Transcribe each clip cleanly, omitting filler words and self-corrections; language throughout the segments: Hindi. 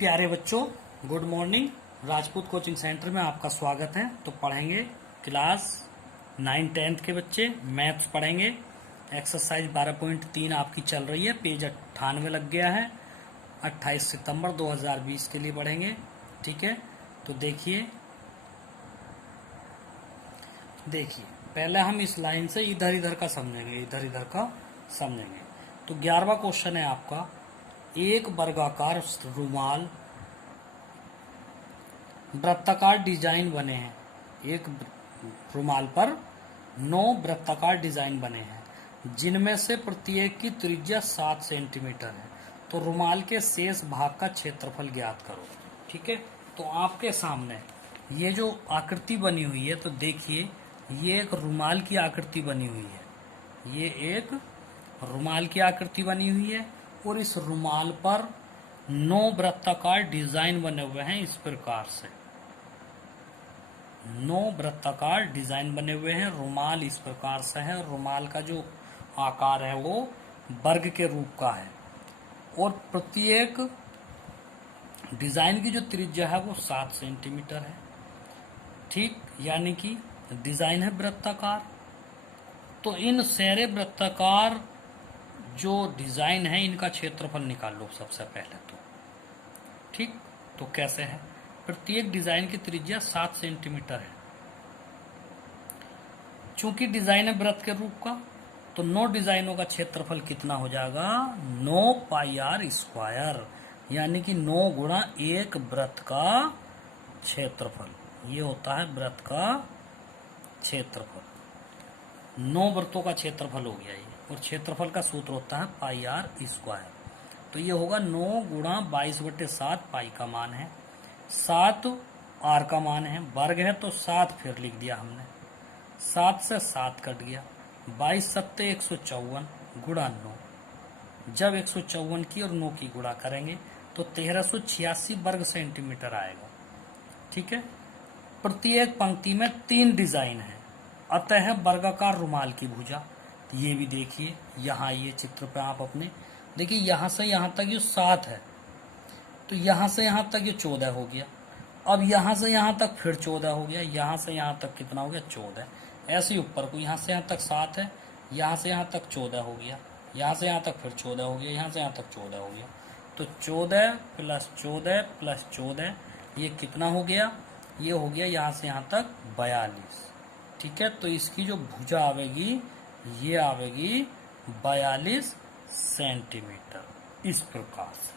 प्यारे बच्चों, good morning. Rajput coaching centre में आपका स्वागत है। तो पढ़ेंगे क्लास 9-10 के बच्चे मैथ्स पढ़ेंगे। एक्सरसाइज 12.3 आपकी चल रही है, पेज 98 लग गया है। 28 सितंबर 2020 के लिए पढ़ेंगे, ठीक है। तो देखिए पहले हम इस लाइन से इधर इधर का समझेंगे, तो 11वां क्वेश्चन है आपका, एक वर्गाकार रुमाल वृत्ताकार डिजाइन बने हैं। एक रुमाल पर 9 वृत्ताकार डिजाइन बने हैं, जिनमें से प्रत्येक की त्रिज्या 7 सेंटीमीटर है। तो रुमाल के शेष भाग का क्षेत्रफल ज्ञात करो, ठीक है। तो आपके सामने ये जो आकृति बनी हुई है, तो देखिए ये एक रुमाल की आकृति बनी हुई है। ये एक रुमाल की आकृति बनी हुई है और इस रुमाल पर 9 वृत्ताकार डिजाइन बने हुए हैं। इस प्रकार से 9 वृत्ताकार डिजाइन बने हुए हैं। रुमाल इस प्रकार से है। रुमाल का जो आकार है वो वर्ग के रूप का है और प्रत्येक डिजाइन की जो त्रिज्या है वो 7 सेंटीमीटर है, ठीक। यानी कि डिजाइन है वृत्ताकार। तो इन सारे वृत्ताकार जो डिजाइन है इनका क्षेत्रफल निकाल लो सबसे पहले, तो ठीक। तो कैसे है, प्रत्येक डिजाइन की त्रिज्या 7 सेंटीमीटर है। चूंकि डिजाइन है वृत्त के रूप का, तो 9 डिजाइनों का क्षेत्रफल कितना हो जाएगा, 9 पाई आर स्क्वायर, यानी कि 9 गुणा एक वृत्त का क्षेत्रफल। ये होता है वृत्त का क्षेत्रफल। 9 वृत्तों का क्षेत्रफल हो गया ये, और क्षेत्रफल का सूत्र होता है पाई आर स्क्वायर। तो ये होगा 9 गुणा 22/7, पाई का मान है, 7 आर का मान है, वर्ग है तो 7 फिर लिख दिया हमने, 7 से 7 कट गया, 22 सत्ते 154 गुणा 9। जब 154 की और 9 की गुणा करेंगे तो 1386 वर्ग सेंटीमीटर आएगा, ठीक है। प्रत्येक पंक्ति में 3 डिजाइन है, अतः वर्गाकार रुमाल की भुजा। ये भी देखिए, यहाँ ये चित्र पे आप अपने देखिए, यहाँ से यहाँ तक ये 7 है, तो यहाँ से यहाँ तक ये 14 हो गया। अब यहाँ से यहाँ तक फिर 14 हो गया, यहाँ से यहाँ तक कितना हो गया, 14। ऐसे ही ऊपर को यहाँ से यहाँ तक 7 है, यहाँ से यहाँ तक 14 हो गया, यहाँ से यहाँ तक फिर 14 हो गया, यहाँ से यहाँ तक 14 हो गया। तो 14 + 14 + 14 ये कितना हो गया, ये हो गया यहाँ से यहाँ तक 42, ठीक है। तो इसकी जो भुजा आवेगी ये आवेगी 42 सेंटीमीटर, इस प्रकार से।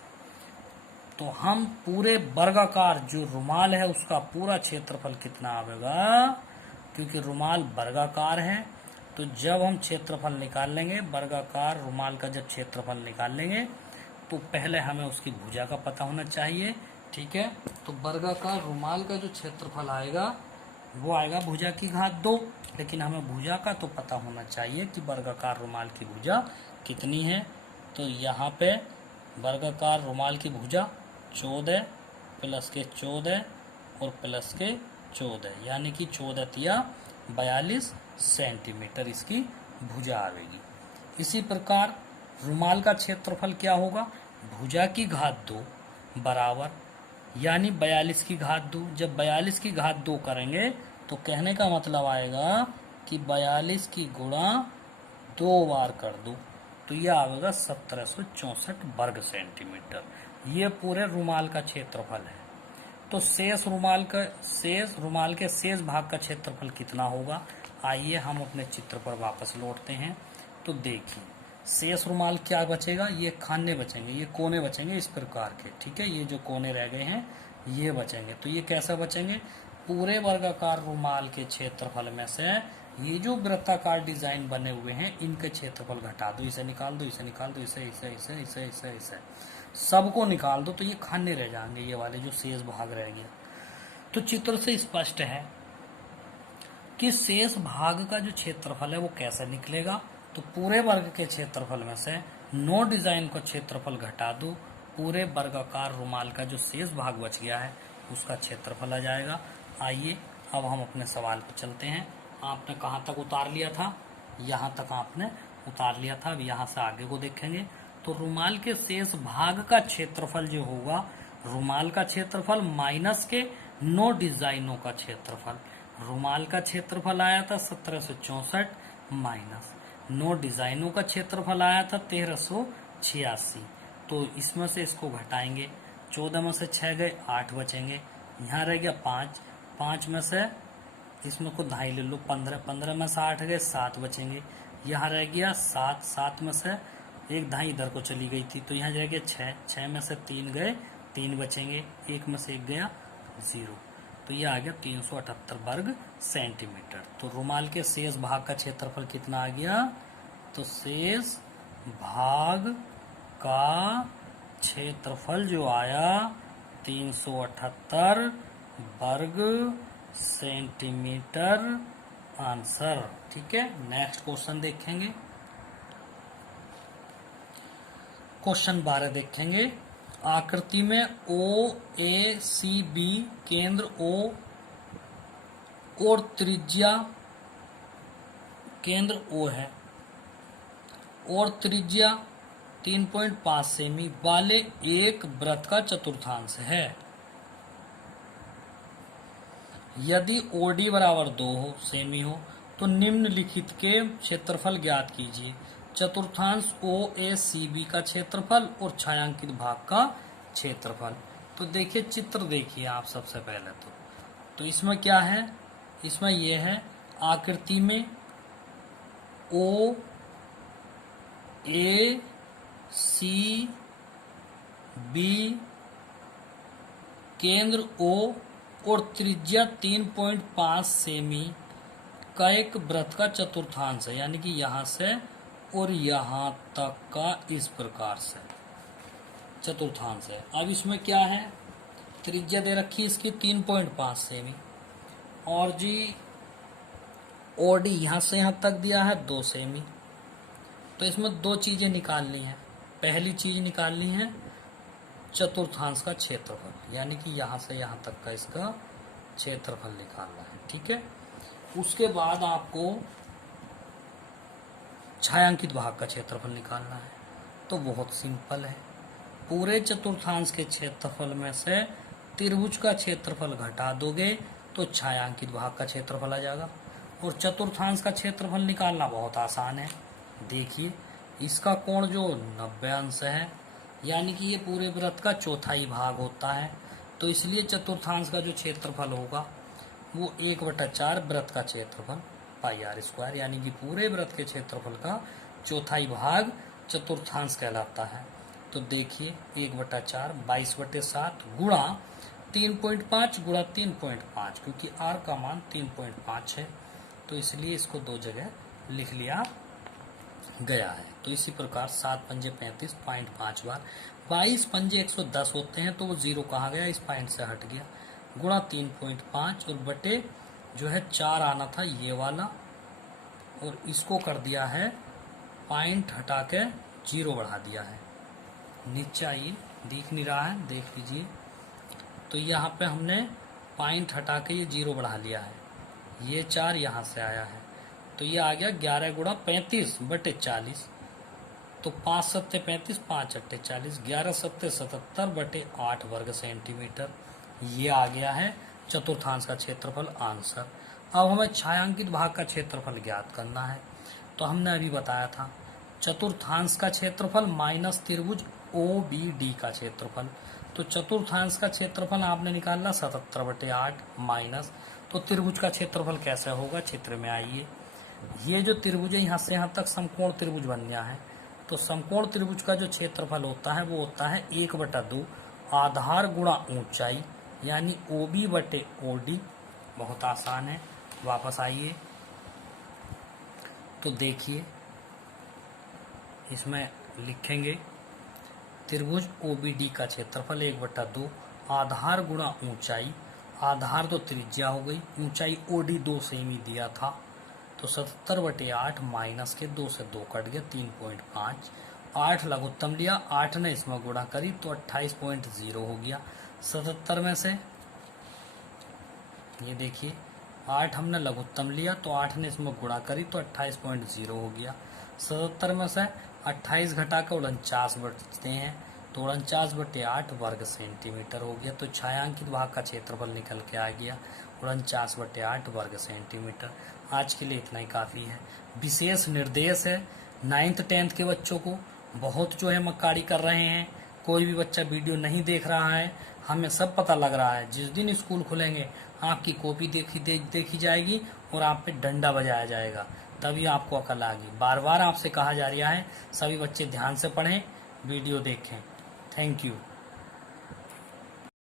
तो हम पूरे वर्गाकार जो रुमाल है उसका पूरा क्षेत्रफल कितना आवेगा, क्योंकि रुमाल वर्गाकार है, तो जब हम क्षेत्रफल निकाल लेंगे, वर्गाकार रुमाल का जब क्षेत्रफल निकाल लेंगे, तो पहले हमें उसकी भुजा का पता होना चाहिए, ठीक है। तो वर्गाकार रुमाल का जो क्षेत्रफल आएगा वो आएगा भुजा की घात 2, लेकिन हमें भुजा का तो पता होना चाहिए कि वर्गाकार रुमाल की भुजा कितनी है। तो यहाँ पे वर्गाकार रुमाल की भुजा 14 + के 14 और + के 14, यानी कि 14 तिया 42 सेंटीमीटर इसकी भुजा आवेगी। इसी प्रकार रुमाल का क्षेत्रफल क्या होगा, भुजा की घात 2 बराबर, यानी 42 की घात 2। जब 42 की घात 2 करेंगे तो कहने का मतलब आएगा कि 42 की गुणा 2 बार कर दो, तो यह आएगा 1764 वर्ग सेंटीमीटर। ये पूरे रुमाल का क्षेत्रफल है। तो शेष रुमाल के शेष भाग का क्षेत्रफल कितना होगा, आइए हम अपने चित्र पर वापस लौटते हैं। तो देखिए शेष रुमाल क्या बचेगा, ये खाने बचेंगे, ये कोने बचेंगे इस प्रकार के, ठीक है। ये जो कोने रह गए हैं ये बचेंगे। तो ये कैसे बचेंगे, पूरे वर्गाकार रुमाल के क्षेत्रफल में से ये जो वृत्ताकार डिजाइन बने हुए हैं इनके क्षेत्रफल घटा दो, इसे निकाल दो, इसे निकाल दो, इसे इसे इसे इसे इसे इसे सबको निकाल दो, तो ये खाने रह जाएंगे, ये वाले जो शेष भाग रह गया। तो चित्र से स्पष्ट है कि शेष भाग का जो क्षेत्रफल है वो कैसे निकलेगा। तो पूरे वर्ग के क्षेत्रफल में से 9 डिजाइन का क्षेत्रफल घटा दो, पूरे वर्गाकार रुमाल का जो शेष भाग बच गया है उसका क्षेत्रफल आ जाएगा। आइए अब हम अपने सवाल पर चलते हैं। आपने कहाँ तक उतार लिया था, यहाँ तक आपने उतार लिया था। अब यहाँ से आगे को देखेंगे तो रुमाल के शेष भाग का क्षेत्रफल जो होगा रुमाल का क्षेत्रफल माइनस के नो डिजाइनों का क्षेत्रफल। रुमाल का क्षेत्रफल आया था 1764 माइनस नो डिजाइनों का क्षेत्रफल आया था 1386। तो इसमें से इसको घटाएंगे, 14 में से 6 गए 8 बचेंगे, यहाँ रह गया 5, 5 में से इसमें को 2.5 ले लो 15, 15 में से 8 गए 7 बचेंगे, यहाँ रह गया 7, 7 में से 1.5 इधर को चली गई थी तो यहाँ रह गया 6, 6 में से 3 गए 3 बचेंगे, 1 में से 1 गया 0, तो ये आ गया 378 वर्ग सेंटीमीटर। तो रुमाल के शेष भाग का क्षेत्रफल कितना आ गया, तो शेष भाग का क्षेत्रफल जो आया 378 वर्ग सेंटीमीटर आंसर। ठीक है, नेक्स्ट क्वेश्चन देखेंगे। क्वेश्चन 12 देखेंगे। आकृति में ओ ए सी बी केंद्र O और त्रिज्या केंद्र O है और त्रिज्या 3.5 सेमी वाले एक वृत्त का चतुर्थांश है। यदि OD बराबर 2 सेमी हो तो निम्नलिखित के क्षेत्रफल ज्ञात कीजिए। चतुर्थांश OACB का क्षेत्रफल और छायांकित भाग का क्षेत्रफल। तो देखिए चित्र देखिए आप सबसे पहले तो इसमें क्या है, इसमें यह है आकृति में OACB केंद्र O और त्रिज्या 3.5 सेमी का एक वृत्त का चतुर्थांश है, यानी कि यहां से और यहां तक का इस प्रकार से चतुर्थांश है। अब इसमें क्या है, त्रिज्या दे रखी इसकी 3.5 सेमी और जी OD यहां से यहां तक दिया है 2 सेमी। तो इसमें दो चीजें निकालनी है। पहली चीज निकालनी है चतुर्थांश का क्षेत्रफल, यानी कि यहां से यहां तक का इसका क्षेत्रफल निकालना है। ठीक है, उसके बाद आपको छायांकित भाग का क्षेत्रफल निकालना है। तो बहुत सिंपल है, पूरे चतुर्थांश के क्षेत्रफल में से त्रिभुज का क्षेत्रफल घटा दोगे तो छायांकित भाग का क्षेत्रफल आ जाएगा। और चतुर्थांश का क्षेत्रफल निकालना बहुत आसान है। देखिए इसका कोण जो 90 अंश है, यानी कि ये पूरे वृत्त का चौथाई भाग होता है, तो इसलिए चतुर्थांश का जो क्षेत्रफल होगा वो 1/4 वृत्त का क्षेत्रफल πr², यानी कि पूरे वृत्त के क्षेत्रफल का चौथाई भाग चतुर्थांश कहलाता है। तो देखिए 1/4 22/7 गुणा 3.5 गुणा 3.5, क्योंकि r का मान 3.5 है तो इसलिए इसको दो जगह लिख लिया गया है। तो इसी प्रकार 7 पंजे 35 0.5 बार, 22 पंजे 110 होते हैं तो वो 0 कहाँ गया, इस पॉइंट से हट गया, गुणा 3.5 और बटे जो है 4 आना था ये वाला, और इसको कर दिया है पॉइंट हटा के 0 बढ़ा दिया है। नीचे आइए, दिख नहीं रहा है, देख लीजिए। तो यहाँ पे हमने पॉइंट हटा के ये 0 बढ़ा लिया है, ये 4 यहाँ से आया है तो ये आ गया 11 गुणा 35 बटे 40। तो 5 सत्ते 35 5 अट्ठे 40, 11 सत्ते 77 बटे 8 वर्ग सेंटीमीटर। ये आ गया है चतुर्थांश का क्षेत्रफल आंसर। अब हमें छायांकित भाग का क्षेत्रफल ज्ञात करना है। तो हमने अभी बताया था चतुर्थांश का क्षेत्रफल माइनस त्रिभुज OBD का क्षेत्रफल। तो चतुर्थांश का क्षेत्रफल आपने निकाला 77/8 माइनस, तो त्रिभुज का क्षेत्रफल कैसे होगा, चित्र में आइए। ये जो त्रिभुज है यहाँ से यहाँ तक समकोण त्रिभुज बन गया है, तो समकोण त्रिभुज का जो क्षेत्रफल होता है वो होता है 1/2 आधार गुणा ऊंचाई, यानी OB बटे OD। बहुत आसान है, वापस आइए। तो देखिए इसमें लिखेंगे त्रिभुज OBD का क्षेत्रफल 1/2 आधार गुणा ऊंचाई, आधार तो त्रिज्या हो गई, ऊंचाई OD 2 सेमी दिया था, तो 77/8 माइनस के 2 से 2 कट गया 3.5, 8 लघुत्तम लिया, 8 ने इसमें गुणा करी तो 28.0 हो गया। 77 में से ये देखिए 8 हमने लघुत्तम लिया तो 8 ने इसमें गुणा करी तो 28.0 हो गया। 77 में से 28 घटा कर 49 बचते हैं, तो 49/8 वर्ग सेंटीमीटर हो गया। तो छायांकित भाग का क्षेत्रफल निकल के आ गया 49/8 वर्ग सेंटीमीटर। आज के लिए इतना ही काफ़ी है। विशेष निर्देश है 9th 10th के बच्चों को, बहुत जो है मक्कारी कर रहे हैं, कोई भी बच्चा वीडियो नहीं देख रहा है, हमें सब पता लग रहा है। जिस दिन स्कूल खुलेंगे आपकी कॉपी देखी जाएगी और आप पे डंडा बजाया जाएगा, तभी आपको अकल आएगी। बार बार आपसे कहा जा रहा है सभी बच्चे ध्यान से पढ़ें, वीडियो देखें। Thank you.